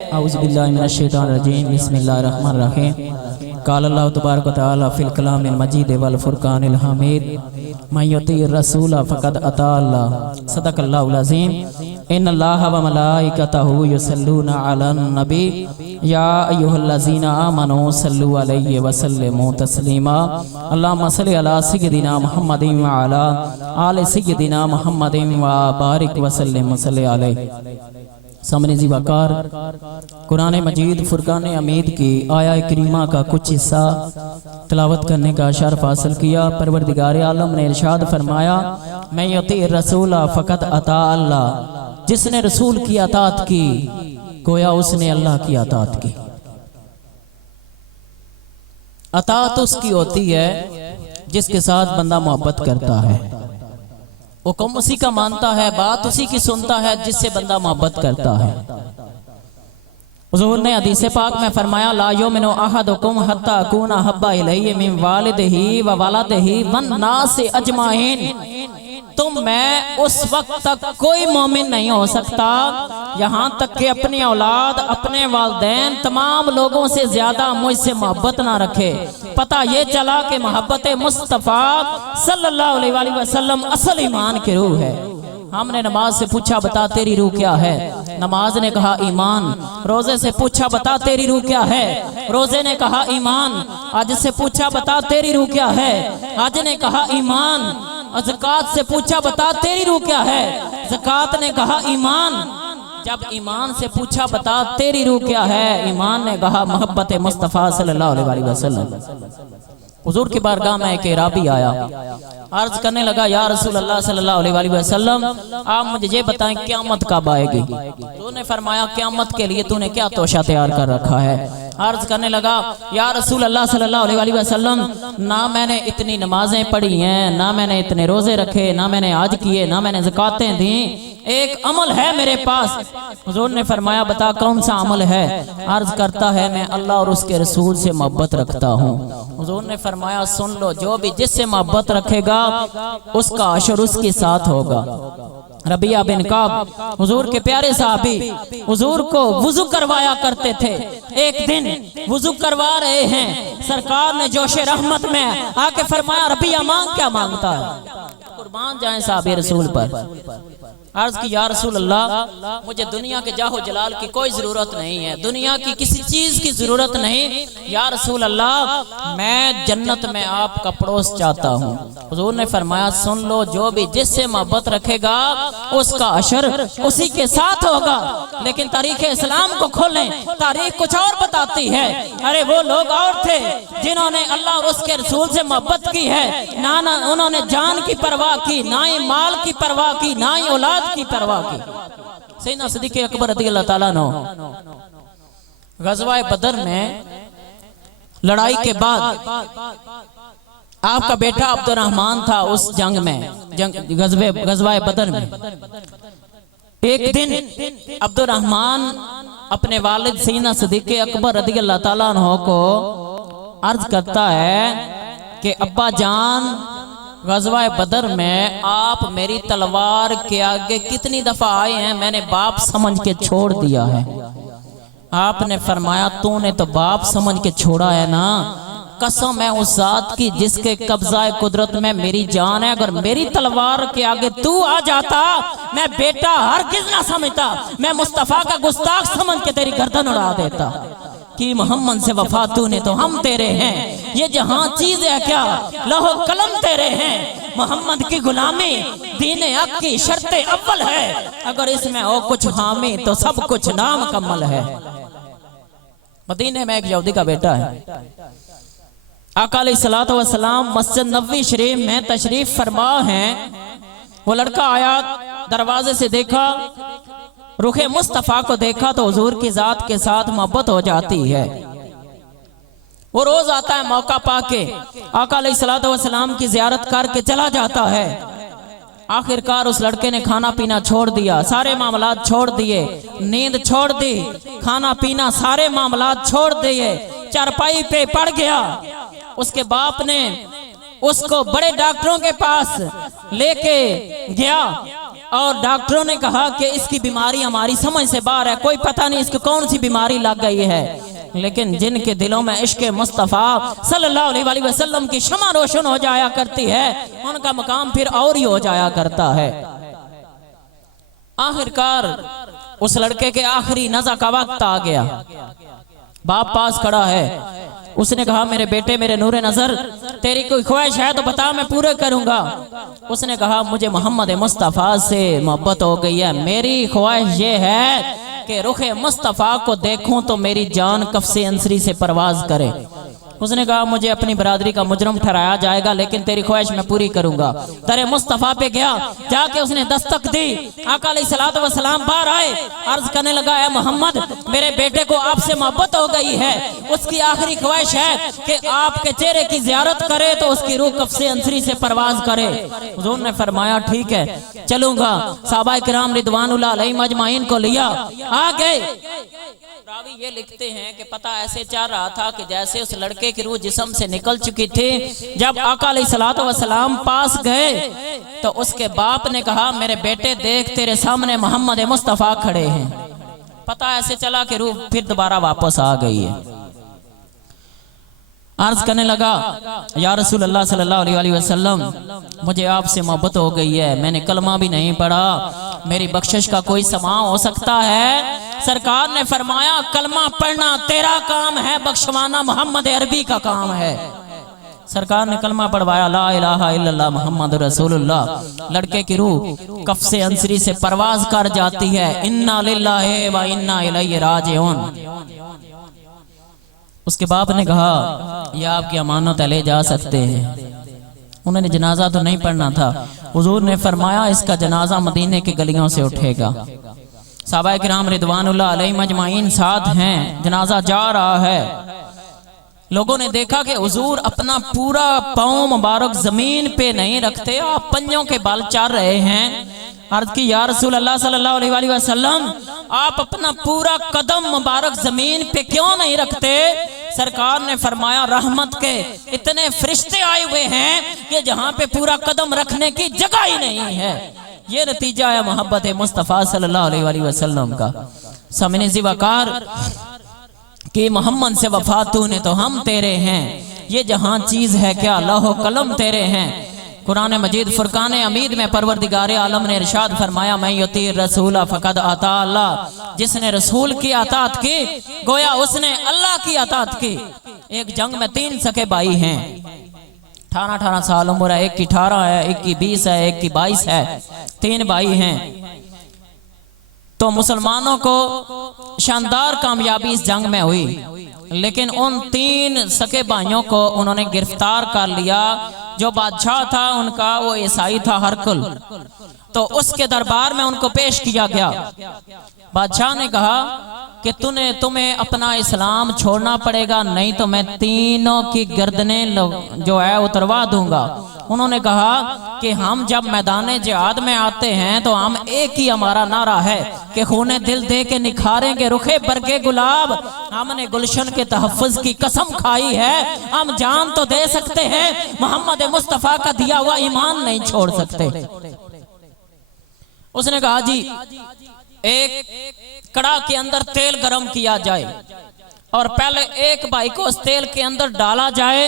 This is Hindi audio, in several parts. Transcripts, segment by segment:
औज़ुबिल्लाहि मिनश्शैतानिर्रजीम बिस्मिल्लाहिर्रहमानिर्रहीम क़ाल अल्लाहु तबारक व तआला फ़िल कलामिल मजीद वल फ़ुरक़ानिल हमीद मन युतीइर रसूल फ़क़द अता अल्लाह सदक़ल्लाहुल अज़ीम इन्नल्लाहा व मलाइकतहु युसल्लूना अलन नबी या अय्युहल्लज़ीना आमनू सल्लु अलैहि व सल्लिमू तस्लीमा अल्लाहुम्मा सल्लि अला सय्यिदिना मुहम्मदिन व अला आलि सय्यिदिना मुहम्मदिन व बारिक व सल्लिम सल्लि अलैहि। सामने जी वकार कुरान मजीद फुरकान अमीद की आया करीमा का कुछ हिस्सा तिलावत करने का शर्फ हासिल किया। परवरदिगार आलम ने इरशाद फरमाया, मैं युती रसूल फ़क़त अता अल्लाह, जिसने रसूल की अतात की गोया उसने अल्लाह की अतात की। अतात उसकी होती है जिसके साथ बंदा मोहब्बत करता है, हुक्म उसी का मानता है, बात उसी की सुनता है जिससे बंदा मोहब्बत करता है। हुज़ूर ने हदीस पाक में फरमाया, ला युमिनु अहदुकुम हत्ता अकूना हब्बा इलैहि मिन वालिदिही व वलदिही वन नासि अजमाइन। तुम मैं उस वक्त तक कोई मोमिन नहीं हो सकता यहाँ तक कि अपनी औलाद, अपने वालिदैन, तमाम लोगों से ज्यादा मुझसे मोहब्बत ना रखे। पता ये चला कि मोहब्बत मुस्तफ़ा सल्लल्लाहु अलैहि वसल्लम असल ईमान की रूह है। हमने नमाज से पूछा, बता तेरी रूह क्या है? नमाज ने कहा ईमान। रोजे से पूछा, बता तेरी रूह क्या है? रोजे ने कहा ईमान। हज से पूछा, बता तेरी रूह क्या है? हज ने कहा ईमान। ज़कात से पूछा, बता तेरी रूह क्या है? ज़कात ने कहा ईमान। जब ईमान से पूछा, बता तेरी रूह क्या है? ईमान ने कहा मोहब्बत मुस्तफ़ा सल्लल्लाहु अलैहि वसल्लम। हुजूर की बारगाह में एक अराबी आया, अर्ज करने लगा, या रसूल अल्लाह सल्लल्लाहु अलैहि वसल्लम, आप मुझे ये बताएं क़यामत कब आएगी? तूने फरमाया, क़यामत के लिए तूने क्या तोशा तैयार कर रखा है? अर्ज करने लगा, या रसूल अल्लाह सल्लल्लाहु अलैहि वसल्लम, ना मैंने इतनी नमाजें पढ़ी हैं, ना मैंने इतने रोजे रखे, ना मैंने हज किए, ना मैंने ज़कातें दी, एक अमल है मेरे पास। हुजूर ने फरमाया, बता कौन सा अमल है? अर्ज करता है, मैं अल्लाह और उसके रसूल से मोहब्बत रखता हूँ। हुजूर ने फरमाया, सुन लो, जो भी जिससे मोहब्बत रखेगा उसका अशर उसके साथ होगा। रबिया बिन काब हुजूर के प्यारे साहबी, हुजूर को वुजू करवाया करते थे। एक दिन वुजू करवा रहे हैं, सरकार ने जोशे रहमत में आके फरमाया, रबिया मांग क्या मांगता है? कुर्बान जाए साहबे रसूल पर। अर्ज की, या रसूल अल्लाह, मुझे दुनिया के जाहो जलाल की कोई जरूरत नहीं है, दुनिया की किसी चीज की जरूरत नहीं। या रसूल अल्लाह, मैं जन्नत में आपका पड़ोस चाहता हूँ। हुजूर ने फरमाया, सुन लो, जो भी जिससे मोहब्बत रखेगा उसका अशर उसी के साथ होगा। लेकिन तारीख इस्लाम को खोलें, तारीख कुछ और बताती है। अरे वो लोग और थे जिन्होंने अल्लाह और उसके रसूल से मोहब्बत की है, ना उन्होंने जान की परवाह की, ना ही माल की परवाह की, ना ही औलाद की परवाह की। सैयदना सिद्दीक़ अकबर रज़ियल्लाहु ताला अन्हु ग़ज़वा बदर में लड़ाई के बाद आपका बेटा अब्दुर्रहमान था उस जंग में, ग़ज़वा बदर में। एक दिन अब्दुर्रहमान अपने वालिद सैयदना सिद्दीक़ अकबर रज़ियल्लाहु ताला अन्हु को अर्ज करता है कि अब्बा जान, ग़ज़वा बदर में आप मेरी तलवार के आगे कितनी दफा आए हैं, मैंने बाप समझ के छोड़ दिया है। आपने फरमाया, तूने तो बाप समझ के छोड़ा है ना? कसम है उस जात की जिसके कब्जा कुदरत में मेरी जान है, अगर मेरी तलवार के आगे तू आ जाता, मैं बेटा हरगिज़ ना समझता, मैं मुस्तफ़ा का गुस्ताख समझ के तेरी गर्दन उड़ा देता। कि मोहम्मद से वफा तूने तो हम तेरे हैं, ये जहां चीज है क्या, लहो कलम तेरे हैं। मोहम्मद की गुलामी दीन हक की शर्त अव्वल है, अगर इसमें हो कुछ हामी तो सब कुछ नामुकम्मल है। मदीने में एक यहूदी का बेटा है, आका अलैहिस्सलातु वस्सलाम मस्जिद नबवी शरीफ में तशरीफ फरमा हैं। वो लड़का आया, दरवाजे से देखा, रुखे मुस्तफ़ा को देखा तो हुजूर की जात के साथ मोहब्बत हो जाती है। वो रोज आता है, मौका पाके आका अलैहिस्सलातु वस्सलाम की ज़ियारत करके चला जाता है। आखिरकार उस लड़के ने खाना पीना छोड़ दिया, सारे मामलात छोड़ दिए, नींद छोड़ दी, खाना पीना सारे मामलात छोड़ दिए, चारपाई पे पड़ गया। उसके बाप ने उसको बड़े डॉक्टरों के पास लेके गया। और डॉक्टरों ने कहा कि इसकी बीमारी हमारी समझ से बाहर है, कोई पता नहीं इसको कौन सी बीमारी लग गई है। लेकिन जिनके दिलों में इश्क मुस्तफ़ा सल्लल्लाहु अलैहि वसल्लम की शमा रोशन हो जाया करती है, उनका मकाम फिर और ही हो जाया करता है। आखिरकार उस लड़के के आखिरी नज़ा का वक्त आ गया। बाप पास खड़ा है। उसने कहा मेरे बेटे, मेरे नूरे नजर, तेरी कोई ख्वाहिश है तो बता, मैं पूरे करूंगा। उसने कहा मुझे मोहम्मद मुस्तफ़ा से मोहब्बत हो गई है। मेरी ख्वाहिश ये है कि रुखे मुस्तफ़ा को देखूं तो मेरी जान कफ़से अंसरी से परवाज करे। उसने कहा मुझे अपनी बरादरी का मुजरम ठहराया जाएगा, लेकिन तेरी ख्वाहिश मैं पूरी करूंगा। दरे मुस्तफ़ा पे गया, जाके उसने दस्तक दी। आका अलैहिस्सलातु वस्सलाम बाहर आए, अर्ज करने लगा है मोहम्मद, मेरे बेटे को आपसे मोहब्बत हो गई है, उसकी आखिरी ख्वाहिश है कि आपके चेहरे की जियारत करे तो उसकी रूह कफ़से अंसरी से परवाज करे। हुज़ूर ने फरमाया ठीक है चलूंगा। सहाबाए किराम रिदवानुल्लाह अलैहिम अजमाइन को लिया, आ गए। रावी ये लिखते हैं कि पता ऐसे चल रहा था कि जैसे उस लड़के की रूह जिस्म से निकल चुकी थी। जब आका अलैहिस्सलातु वस्सलाम पास गए तो उसके बाप ने कहा मेरे बेटे देख, तेरे सामने मोहम्मद मुस्तफ़ा खड़े हैं। पता ऐसे चला कि रूह फिर दोबारा वापस आ गई है। अर्ज करने लगा या रसूल अल्लाह सल्लल्लाहु अलैहि वसल्लम, मुझे आपसे मोहब्बत हो गई है, मैंने कलमा भी नहीं पढ़ा, मेरी बख्शिश का कोई समा हो सकता है? सरकार ने फरमाया कलमा पढ़ना तेरा काम है, बख्शवाना मोहम्मद अरबी का काम है। सरकार ने कलमा पढ़वाया, ला इलाहा इल्लल्लाह मुहम्मद रसूलुल्लाह। लड़के की रूह कफ़से अंसरी से परवाज कर जाती है। इन्ना लिल्लाहि व इन्ना इलैहि राजिऊन। उसके बाप ने कहा यह आपकी अमानत ले जा सकते हैं। उन्होंने जनाजा तो नहीं पढ़ना था। हुजूर ने फरमाया इसका जनाजा मदीने की गलियों से उठेगा। सहाबाए किराम रिदवानुल्लाह अलैहिम अजमाइन साथ हैं, जनाजा जा रहा है। लोगों ने देखा कि हुजूर अपना पूरा पांव मुबारक जमीन पे नहीं रखते, आप पंजों के बल चल रहे हैं। अर्ज की या रसूल अल्लाह सल्लल्लाहु अलैहि वसल्लम, आप अपना पूरा कदम मुबारक जमीन पे क्यों नहीं रखते? सरकार ने फरमाया रहमत के इतने फरिश्ते आए हुए हैं कि जहां पे पूरा कदम रखने की जगह ही नहीं है। ये नतीजा है मोहब्बत मुस्तफ़ा सल्लल्लाहु अलैहि वसल्लम का। सामने ज़िवाकार कि मोहम्मद से वफा तूने तो हम तेरे हैं, ये जहां चीज है क्या लौह कलम तेरे हैं। कुरान मजीद फुरकान अमीद में परवरदिगार आलम ने इरशाद फरमाया मैं युती रसूला फकद अता अल्लाह, जिसने रसूल की अतात की गोया उसने अल्लाह की अतात की। एक जंग में 3 सके भाई हैं, 18-18 साल उम्र है, एक की 18 है, एक की 20 है, एक की 22 है, 3 भाई हैं। तो मुसलमानों को शानदार कामयाबी इस जंग में हुई, लेकिन उन 3 सके भाइयों को उन्होंने गिरफ्तार कर लिया। जो बादशाह था उनका वो ईसाई था हरकुल, तो उसके दरबार में उनको पेश किया गया। बादशाह ने कहा कि तुम्हें अपना इस्लाम छोड़ना पड़ेगा, नहीं तो मैं तीनों की गर्दनें जो है उतरवा दूंगा। उन्होंने कहा कि हम जब मैदान जिहाद में आते हैं तो हम एक ही हमारा नारा है कि खूने दिल दे के निखारेंगे रुखे बरगे गुलाब। हमने गुलशन के तहफ़्फ़ुज़ की कसम खाई है, हम जान तो दे सकते हैं, मोहम्मद मुस्तफ़ा का दिया हुआ ईमान नहीं छोड़ सकते। उसने कहा जी एक कड़ा के अंदर तेल गरम किया जाए और पहले एक भाई को उस तेल के अंदर डाला जाए,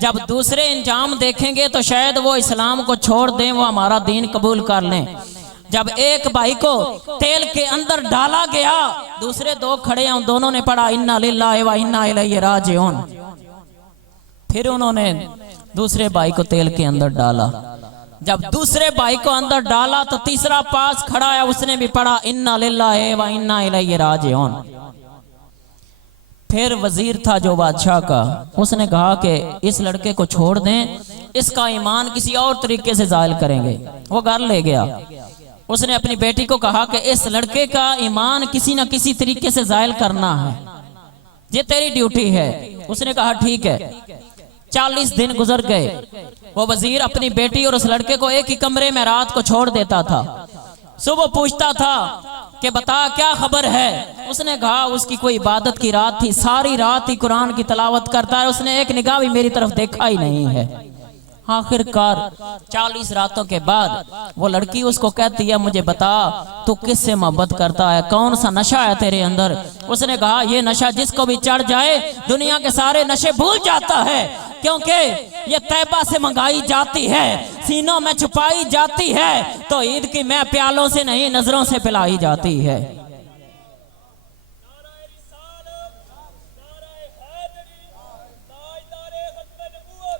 जब दूसरे इंजाम देखेंगे तो शायद वो इस्लाम को छोड़ दें, वो हमारा दीन कबूल कर लें। जब एक भाई को तेल के अंदर डाला गया, दूसरे 2 खड़े हैं, दोनों ने पढ़ा इन्ना लिल्लाहि व इन्ना इलैहि राजिऊन। फिर उन्होंने दूसरे भाई को तेल के अंदर डाला। जब दूसरे भाई को अंदर डाला तो तीसरा पास खड़ा है, उसने भी पढ़ा इन्ना लिल्लाहि व इन्ना इलैहि राजिऊन। फिर वजीर था जो बादशाह का, उसने कहा कि इस लड़के को छोड़ दें, इसका ईमान किसी और तरीके से जायल करेंगे। वो घर ले गया। उसने अपनी बेटी को कहा कि इस लड़के का ईमान किसी न किसी तरीके से जायल करना है, ये तेरी ड्यूटी है। उसने कहा ठीक है। 40 दिन गुजर गए। वो वजीर अपनी बेटी और उस लड़के को एक ही कमरे में रात को छोड़ देता था। सुबह पूछता था कि बता क्या खबर है। उसने कहा उसकी कोई इबादत की रात थी, सारी रात ही कुरान की तलावत करता है, उसने एक निगाह भी मेरी तरफ देखा ही नहीं है। आखिरकार 40 रातों के बाद वो लड़की उसको कहती है, मुझे बता तू किससे मोहब्बत करता है, कौन सा नशा है तेरे अंदर। उसने कहा, ये नशा जिसको भी चढ़ जाए दुनिया के सारे नशे भूल जाता है, क्योंकि ये तैबा से मंगाई जाती है, सीनों में छुपाई जाती है, तो ईद की मैं प्यालों से नहीं नजरों से पिलाई जाती है।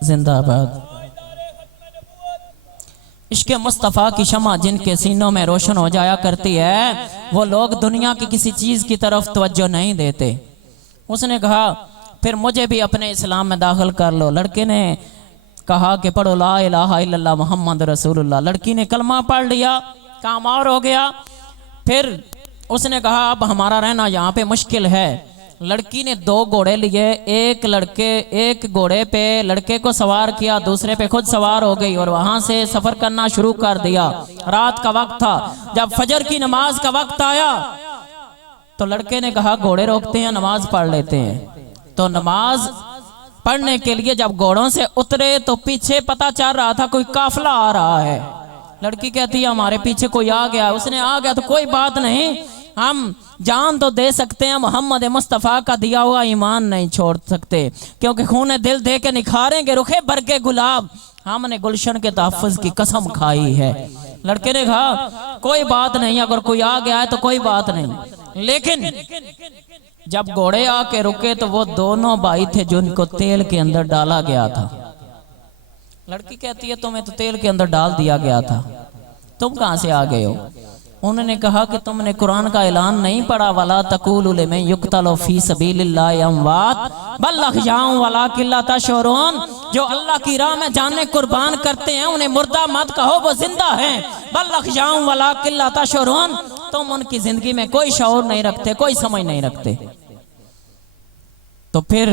जिंदाबाद। इश्क मुस्तफ़ा की शमा जिनके सीनों में रोशन हो जाया करती है, वो लोग दुनिया की किसी चीज की तरफ तवज्जो नहीं देते। उसने कहा, फिर मुझे भी अपने इस्लाम में दाखिल कर लो। लड़के ने कहा कि पढ़ो ला इलाहा इल्लल्लाह मोहम्मद रसूलुल्लाह। लड़की ने कलमा पढ़ लिया, काम और हो गया। फिर उसने कहा, अब हमारा रहना यहाँ पे मुश्किल है। लड़की ने 2 घोड़े लिए, एक घोड़े पे लड़के को सवार किया, दूसरे पे खुद सवार हो गई और वहां से सफर करना शुरू कर दिया। रात का वक्त था। जब फजर की नमाज का वक्त आया तो लड़के ने कहा, घोड़े रोकते हैं, नमाज पढ़ लेते हैं। तो नमाज पढ़ने के लिए जब घोड़ों से उतरे तो पीछे पता चल रहा था कोई काफिला आ रहा है। लड़की कहती है, हमारे पीछे कोई आ गया। उसने आ गया तो कोई बात नहीं, हम जान तो दे सकते हैं, मोहम्मद मुस्तफ़ा का दिया हुआ ईमान नहीं छोड़ सकते, क्योंकि खून दिल दे के निखारेंगे रुखे भर के गुलाब, हमने गुलशन के तहफ़्फ़ुज़ की कसम खाई है। लड़के ने कहा, कोई बात नहीं, अगर कोई आ गया है तो कोई बात नहीं। लेकिन जब घोड़े आके रुके तो वो दोनों भाई थे जिनको तेल के अंदर डाला गया था। लड़की कहती है, तुम्हें तो तेल के अंदर डाल दिया गया था, तुम कहां से आ गए हो? उन्होंने कहा कि तुमने कुरान का ऐलान नहीं पढ़ा, वला तक़ूलू लिमन युक़्तलू फी सबीलिल्लाहि अमवात बल अहयाउन वलाकिन ला तशऊरून। जो अल्लाह की राह में जाने कुर्बान करते हैं उन्हें मुर्दा मत कहो, वो जिंदा हैं। बल अहयाउन वलाकिन ला तशऊरून, तुम उनकी जिंदगी में कोई शऊर नहीं रखते, कोई समझ नहीं रखते। तो फिर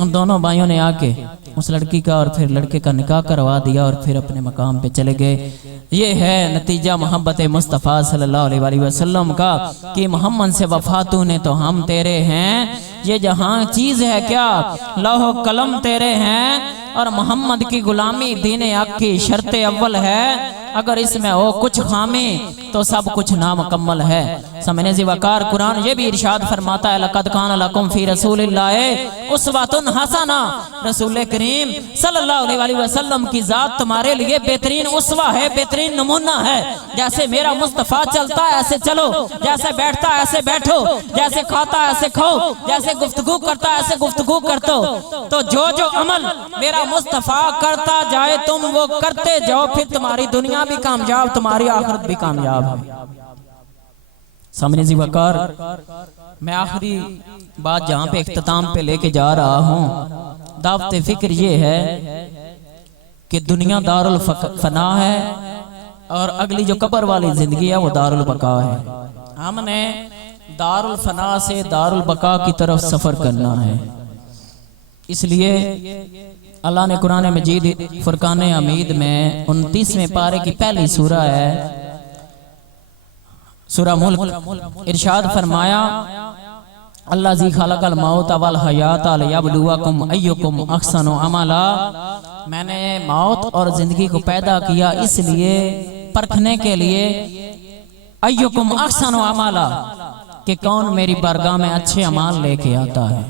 उन दोनों भाइयों ने आके उस लड़की का और फिर लड़के का निकाह करवा दिया और फिर अपने मकाम पे चले गए। ये है नतीजा मोहब्बत मुस्तफ़ा सल्लल्लाहु अलैहि वसल्लम का कि मोहम्मद से वफा तूने तो हम तेरे हैं। ये जहां चीज है क्या, लौह कलम तेरे हैं और मोहम्मद की गुलामी दीन हक की शर्त अव्वल है। अगर इसमें हो कुछ खामी तो सब कुछ नामुकम्मल है। समझने जी वकार कुरान ये भी इरशाद फरमाता है, लक़द कान लकुम फी रसूलिल्लाहि उस्वतुन हसना। रसूल करीम सल्लल्लाहु अलैहि वसल्लम की जात तुम्हारे लिए बेहतरीन उसवा है, बेहतरीन नमूना है। जैसे मेरा मुस्तफ़ा चलता है ऐसे चलो, जैसे बैठता है ऐसे बैठो, जैसे खाता है ऐसे खाओ, जैसे गुफ्तगू करता है ऐसे गुफ्तगू करते हो। तो जो जो अमल मेरा मुस्तफ़ा करता जाए तुम वो करते जाओ, फिर तुम्हारी दुनिया भी कामयाब, तुम्हारी आखिरत भी कामयाब है। समझे जी वकार। मैं आखिरी बात जहां पे इख्तिताम पे लेके जा रहा हूं, दावत फिक्र ये है कि दुनिया दारुल फना है और अगली जो कब्र वाली जिंदगी है वो दारुल बका है। हमने दारुल फना से दारुल बका की तरफ सफर करना है। इसलिए अल्लाह ने कुरान मजीद फुरकान हमीद में 29वें पारे की पहली सूरा है, सूरा मुल्क, इरशाद फरमाया, अल्लाह जी खलकल मौत वल हयात लियब्लुवकुम अय्युकुम अहसनु अमला। मैंने मौत और जिंदगी को पैदा किया इसलिए, परखने के लिए, अय्युकुम अहसनु अमला, कि कौन मेरी बारगाह में अच्छे अमाल लेके आता है।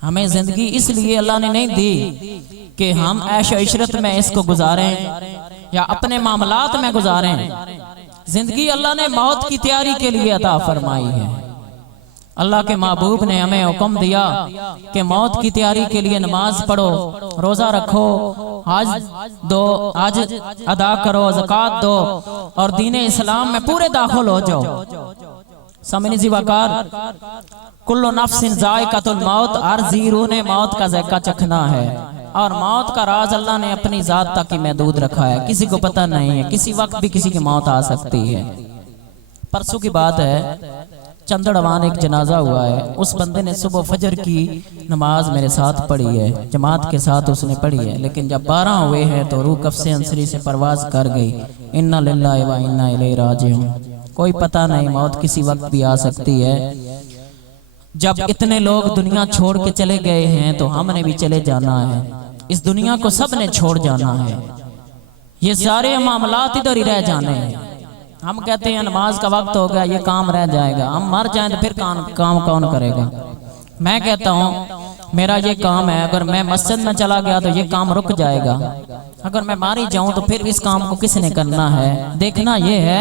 हमें जिंदगी इसलिए अल्लाह ने नहीं दी कि हम ऐश इशरत में इसको गुजारें या अपने मामलात में गुजारें। जिंदगी अल्लाह ने मौत की तैयारी के लिए अता फरमाई है। अल्लाह के महबूब ने हमें हुक्म दिया कि मौत की तैयारी के लिए नमाज पढ़ो, रोजा रखो, आज अदा करो, ज़कात दो और दीन इस्लाम में पूरे दाखिल हो जाओ। समझने जी वकार। कुल्लु नफ्सिन ज़ाइक़तुल मौत, हर जी रूह ने मौत का ज़ायक़ा चखना है और मौत का राज अल्लाह ने अपनी जात तक ही महदूद रखा है, किसी को पता नहीं है, किसी वक्त भी किसी की मौत आ सकती है। परसों की बात है, चंदड़वान एक जनाजा हुआ है। उस बंदे ने सुबह फजर की नमाज मेरे साथ पढ़ी है, जमात के साथ उसने पढ़ी है, लेकिन जब 12 हुए हैं तो रूह कब्ज़े अंसरी से परवाज कर गई। इन्ना लिल्लाहि व इन्ना इलैहि राजिऊन। कोई पता नहीं, मौत किसी वक्त भी आ सकती है। जब इतने लोग दुनिया छोड़ के चले गए हैं तो हमने भी चले जाना है। इस दुनिया को सब ने छोड़ जाना है, ये सारे मामलात इधर ही रह जाने हैं। हम कहते हैं नमाज का वक्त हो गया, ये काम रह जाएगा, हम मर जाएं तो फिर काम कौन करेगा। मैं कहता हूँ मेरा ये काम है, अगर मैं मस्जिद में चला गया तो ये काम रुक जाएगा, अगर मैं मारी जाऊं तो फिर इस काम को किसने करना है। देखना ये है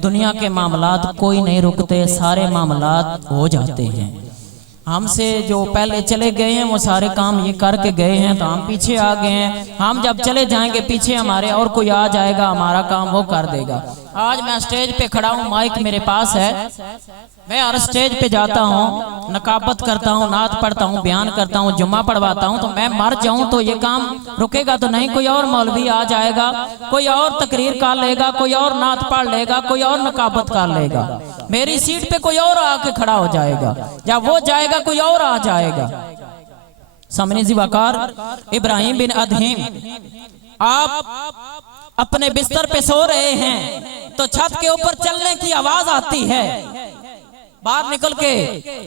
दुनिया के मामलात कोई नहीं रुकते, सारे मामलात हो जाते हैं। हमसे जो पहले चले गए हैं वो सारे काम ये करके गए हैं, तो हम पीछे आ गए हैं। हम जब चले जाएंगे पीछे हमारे और कोई आ जाएगा, हमारा काम वो कर देगा। आज मैं स्टेज पे खड़ा हूँ, माइक मेरे पास है, मैं हर स्टेज पे जाता हूँ, नकाबत करता हूँ, नात पढ़ता हूँ, बयान करता हूँ, जुम्मा पढ़वाता हूँ। तो मैं मर जाऊं तो ये काम रुकेगा तो नहीं, कोई और मौलवी आ जाएगा, कोई और तकरीर कर लेगा, कोई और नात पढ़ लेगा, कोई और नकाबत कर लेगा, मेरी सीट पे कोई और आके खड़ा हो जाएगा, या वो जाएगा कोई और आ जाएगा। सामने जी वकार इब्राहिम बिन अदहीम, आप अपने बिस्तर पे सो रहे हैं तो छत के ऊपर चलने की आवाज आती है, बाहर निकल के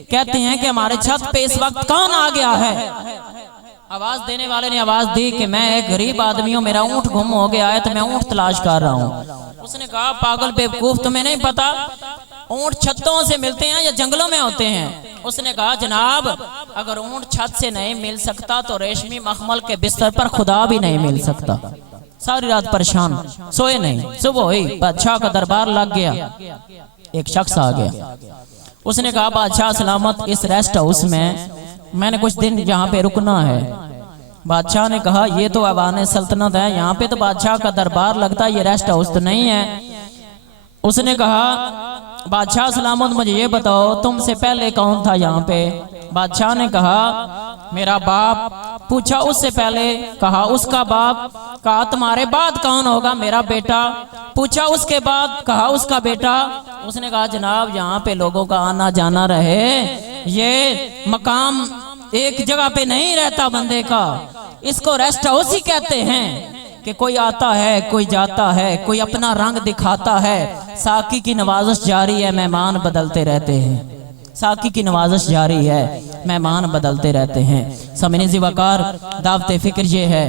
कहते हैं कि हमारे छत पे इस वक्त कौन आ गया है। आवाज देने वाले ने आवाज दी कि मैं एक गरीब आदमी हूँ, मेरा ऊंट गुम हो गया है तो मैं ऊंट तलाश कर रहा हूँ। उसने कहा पागल बेवकूफ, तुम्हें नहीं पता ऊंट छतों से मिलते हैं या जंगलों में होते हैं। उसने कहा जनाब अगर ऊंट छत से नहीं मिल सकता तो रेशमी मखमल के बिस्तर पर खुदा भी नहीं मिल सकता। सारी रात परेशान सोए नहीं, सुबह हुई बादशाह का दरबार लग गया, एक शख्स आ गया। उसने कहा बादशाह सलामत, इस रेस्ट हाउस में मैंने कुछ दिन यहाँ पे रुकना है। बादशाह ने कहा ये तो अवाने सल्तनत है, यहाँ पे तो बादशाह का दरबार लगता है, ये रेस्ट हाउस तो नहीं है। उसने कहा बादशाह सलामत मुझे ये बताओ तुमसे पहले कौन था यहाँ पे। बादशाह ने कहा मेरा बाप। पूछा उससे पहले, कहा उसका बाप। कहा तुम्हारे बाद कौन होगा। मेरा बेटा। पूछा उसके बाद, कहा उसका बेटा। उसने कहा जनाब यहाँ पे लोगों का आना जाना रहे, ये मकाम एक जगह पे नहीं रहता बंदे का, इसको रेस्ट हाउस ही कहते हैं कि कोई आता है कोई जाता है, कोई अपना रंग दिखाता है, साकी की नवाजिश जारी है, मेहमान बदलते रहते हैं। साकी की नवाजिश जारी है, मेहमान बदलते रहते हैं। समझने जी वकार दावते फिक्र ये है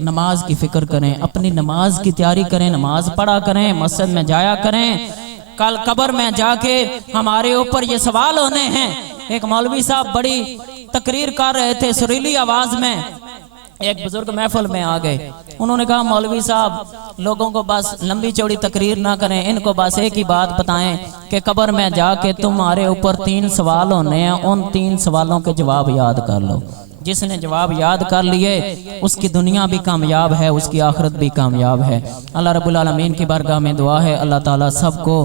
नमाज की फिक्र करें, अपनी नमाज की तैयारी करें, नमाज पढ़ा करें, मस्जिद में जाया करें। कल कब्र में जाके हमारे ऊपर ये सवाल होने हैं। एक मौलवी साहब बड़ी तकरीर कर रहे थे सुरीली आवाज में, एक बुजुर्ग महफिल में आ गए। उन्होंने कहा मौलवी साहब लोगों को बस लंबी चौड़ी तकरीर ना करें, इनको बस एक ही बात बताएं कि कब्र में जाके तुम्हारे ऊपर 3 सवाल होने हैं, उन 3 सवालों के जवाब याद कर लो। जिसने जवाब याद कर लिए उसकी दुनिया भी कामयाब है, उसकी आखिरत भी कामयाब है। अल्लाह रब्बुल आलमीन की बारगाह में दुआ है अल्लाह ताला सबको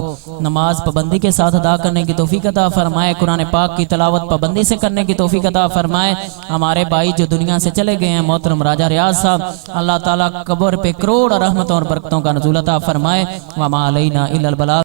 नमाज पाबंदी के साथ अदा करने की तौफीक अता फरमाए, कुरान पाक की तिलावत पाबंदी से करने की तौफीक अता फरमाए। हमारे भाई जो दुनिया से चले गए हैं मोहतरम राजा रियाज साहब, अल्लाह ताला कब्र पे करोड़ रहमतों और बरकतों का नुज़ूल अता फरमाए। व मा अलैना इल्लल बलाग।